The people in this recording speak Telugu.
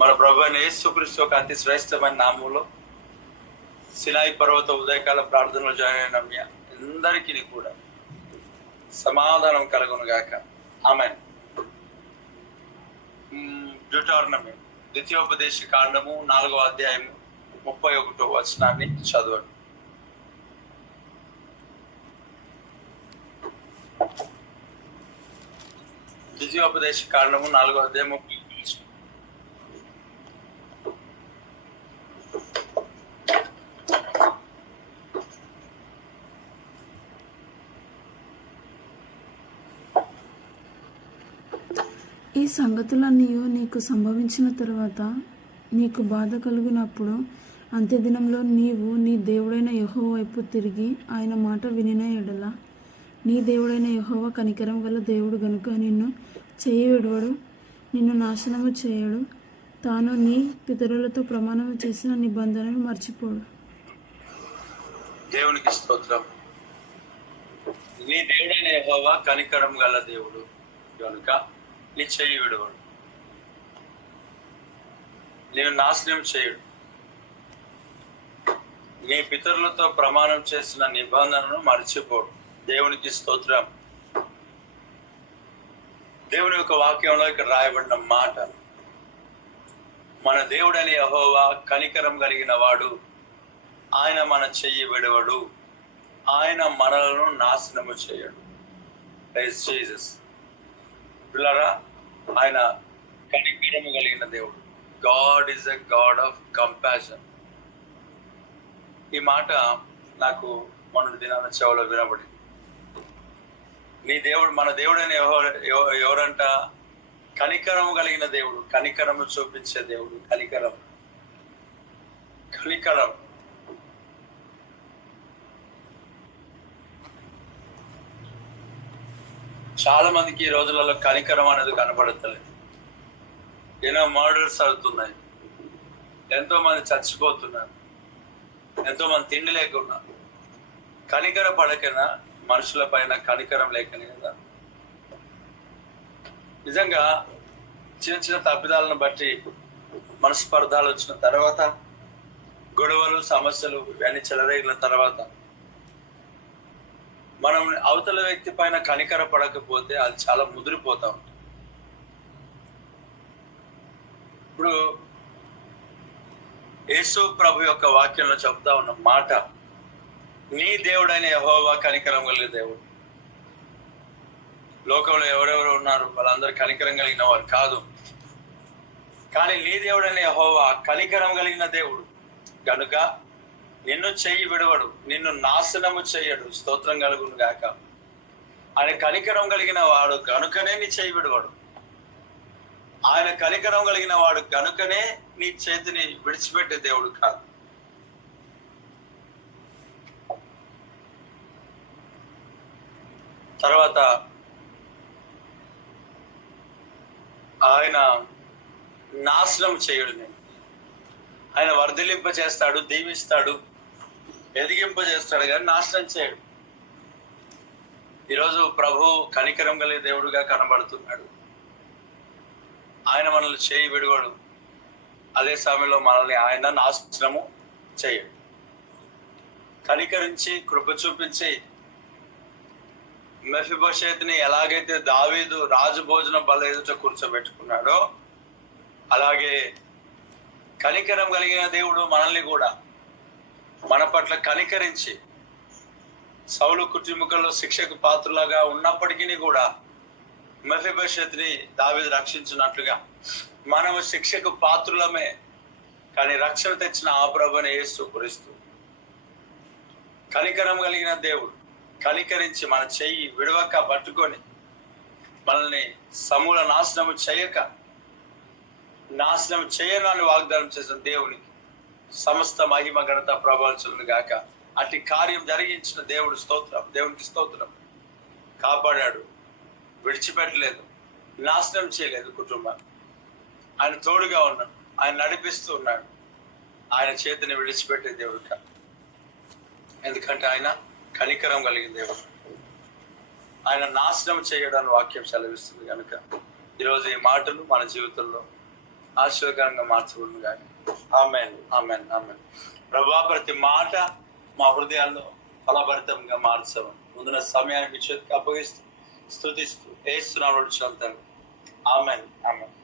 మన ప్రభు అయిన యేసుక్రీస్తు యొక్క అతి శ్రేష్టమైన నామంలో సినాయి పర్వత ఉదయకాల ప్రార్థనలు జాయిన్ అయిన మీ అందరికీ కూడా సమాధానం కలుగును గాక. ఆమేన్. డ్యూటార్నమీ ద్వితీయోపదేశ కాండము 4వ అధ్యాయము 31వ వచనాన్ని చదవండి. ద్వితీయోపదేశ కాండము 4వ అధ్యాయం 31వ వచనం. ఈ సంగతులన్నీ నీకు సంభవించిన తరువాత నీకు బాధ కలుగునప్పుడు అంత్యదినంలో నీవు నీ దేవుడైన యెహోవా వైపు తిరిగి ఆయన మాట వినిన ఎడల నీ దేవుడైన యెహోవా కనికరం గల దేవుడు గనుక నిన్ను చెయ్యి విడువడు, నిన్ను నాశనము చేయడు, తాను నీ పితరులతో ప్రమాణము చేసిన నిబంధనను మర్చిపోడు. దేవునికి స్తోత్రం. నీ దేవుడైన యెహోవా కనికరం గల దేవుడు కనుక నీ చెయ్యి విడువడు, నేను నాశనం చేయుడు, నీ పితరులతో ప్రమాణం చేసిన నిబంధనను మర్చిపోడు. దేవునికి స్తోత్రం. దేవుని యొక్క వాక్యంలో ఇక్కడ రాయబడిన మాట, మన దేవుడని యెహోవా కనికరం కలిగిన వాడు, ఆయన మన చెయ్యి విడవడు, ఆయన మనలను నాశనము చేయడు. Praise Jesus. పిల్లరా, ఆయన కనికరము కలిగిన దేవుడు. God is a God of compassion. ఈ మాట నాకు మొన్నటి దినాన చెవులో వినబడింది. నీ దేవుడు, మన దేవుడని ఎవరంట? కనికరము కలిగిన దేవుడు, కనికరము చూపించే దేవుడు. కనికరం కనికరం చాలా మందికి ఈ రోజులలో కనికరం అనేది కనపడతలేదు. ఎన్నో మర్డర్స్ అవుతున్నాయి, ఎంతో మంది చచ్చిపోతున్నారు, ఎంతో మంది తిండి లేకున్నా. కనికర పడకనా మనుషుల పైన కనికరం లేకనే కదా. నిజంగా చిన్న చిన్న తప్పిదాలను బట్టి మనస్పర్ధాలు వచ్చిన తర్వాత, గొడవలు సమస్యలు ఇవన్నీ చెలరేగిన తర్వాత మనం అవతల వ్యక్తి పైన కనికర పడకపోతే అది చాలా ముదిరిపోతాం. ఇప్పుడు యేసు ప్రభు యొక్క వాక్యంలో చెప్తా ఉన్న మాట, నీ దేవుడైన యెహోవా కనికరం కలిగిన దేవుడు. లోకంలో ఎవరెవరు ఉన్నారు వాళ్ళందరూ కనికరం కలిగిన వారు కాదు, కానీ నీ దేవుడైన యెహోవా కనికరం కలిగిన దేవుడు కనుక నిన్ను చెయ్యి విడవడు, నిన్ను నాశనము చెయ్యడు. స్తోత్రం కలుగును గాక. ఆయన కనికరం కలిగిన వాడు గనుకనే నీ చెయ్యి విడవడు. ఆయన కనికరం కలిగిన వాడు గనుకనే నీ చేతిని విడిచిపెట్టే దేవుడు కాదు. తర్వాత ఆయన నాశనం చేయడు. ఆయన వర్ధిలింప చేస్తాడు, దీవిస్తాడు, ఎదిగింపజేస్తాడు, కానీ నాశనం చేయడు. ఈరోజు ప్రభు కనికరం కలిగే దేవుడుగా కనబడుతున్నాడు. ఆయన మనల్ని చేయి విడవడు, అదే సమయంలో మనల్ని ఆయన నాశనము చేయడు. కనికరించి కృప చూపించి మెఫీబోషెతుని ఎలాగైతే దావీదు రాజు భోజన బల్ల ఎదుట కూర్చోబెట్టుకున్నాడో, అలాగే కనికరం కలిగిన దేవుడు మనల్ని కూడా మన పట్ల కనికరించి, సౌలు కుటుంబకంలో శిక్షకు పాత్రలుగా ఉన్నప్పటికీ కూడా మెఫీబోషెతుని దావీదు రక్షించినట్లుగా మనము శిక్షకు పాత్రులమే, కానీ రక్షణ తెచ్చిన ఆ ప్రభుని యేసుక్రీస్తు కనికరం కలిగిన దేవుడు. కనికరించి మన చెయ్యి విడవక పట్టుకొని మనల్ని సమూల నాశనము చేయక, నాశనం చేయనని వాగ్దానం చేసిన దేవునికి సమస్త మహిమ ఘనత ప్రభావించును గాక. అట్టి కార్యం జరిగించిన దేవుడు స్తోత్రం. దేవునికి స్తోత్రం. కాపాడాడు, విడిచిపెట్టలేదు, నాశనం చేయలేదు కుటుంబాన్ని. ఆయన తోడుగా ఉన్నాడు, ఆయన నడిపిస్తూ ఉన్నాడు. ఆయన చేతిని విడిచిపెట్టే దేవుడు కాదు, ఎందుకంటే ఆయన కనికరం కలిగిన దేవుడు. ఆయన నాశనం చేయడానికి వాక్యం సెలవిస్తుంది కనుక ఈరోజు ఈ మాటలు మన జీవితంలో ఆశీర్వకరంగా మార్చబడును గాక. ఆమేన్, ఆమేన్, ఆమేన్. ప్రభువా, ప్రతి మాట మా హృదయాల్లో ఫలభరితంగా మార్చమని ముందున్న సమయాన్ని మీ చేతికి అప్పగిస్తూ స్తుతిస్తూ యేసు నామములో అడుగుచున్నాను తండ్రి. ఆమేన్, ఆమేన్.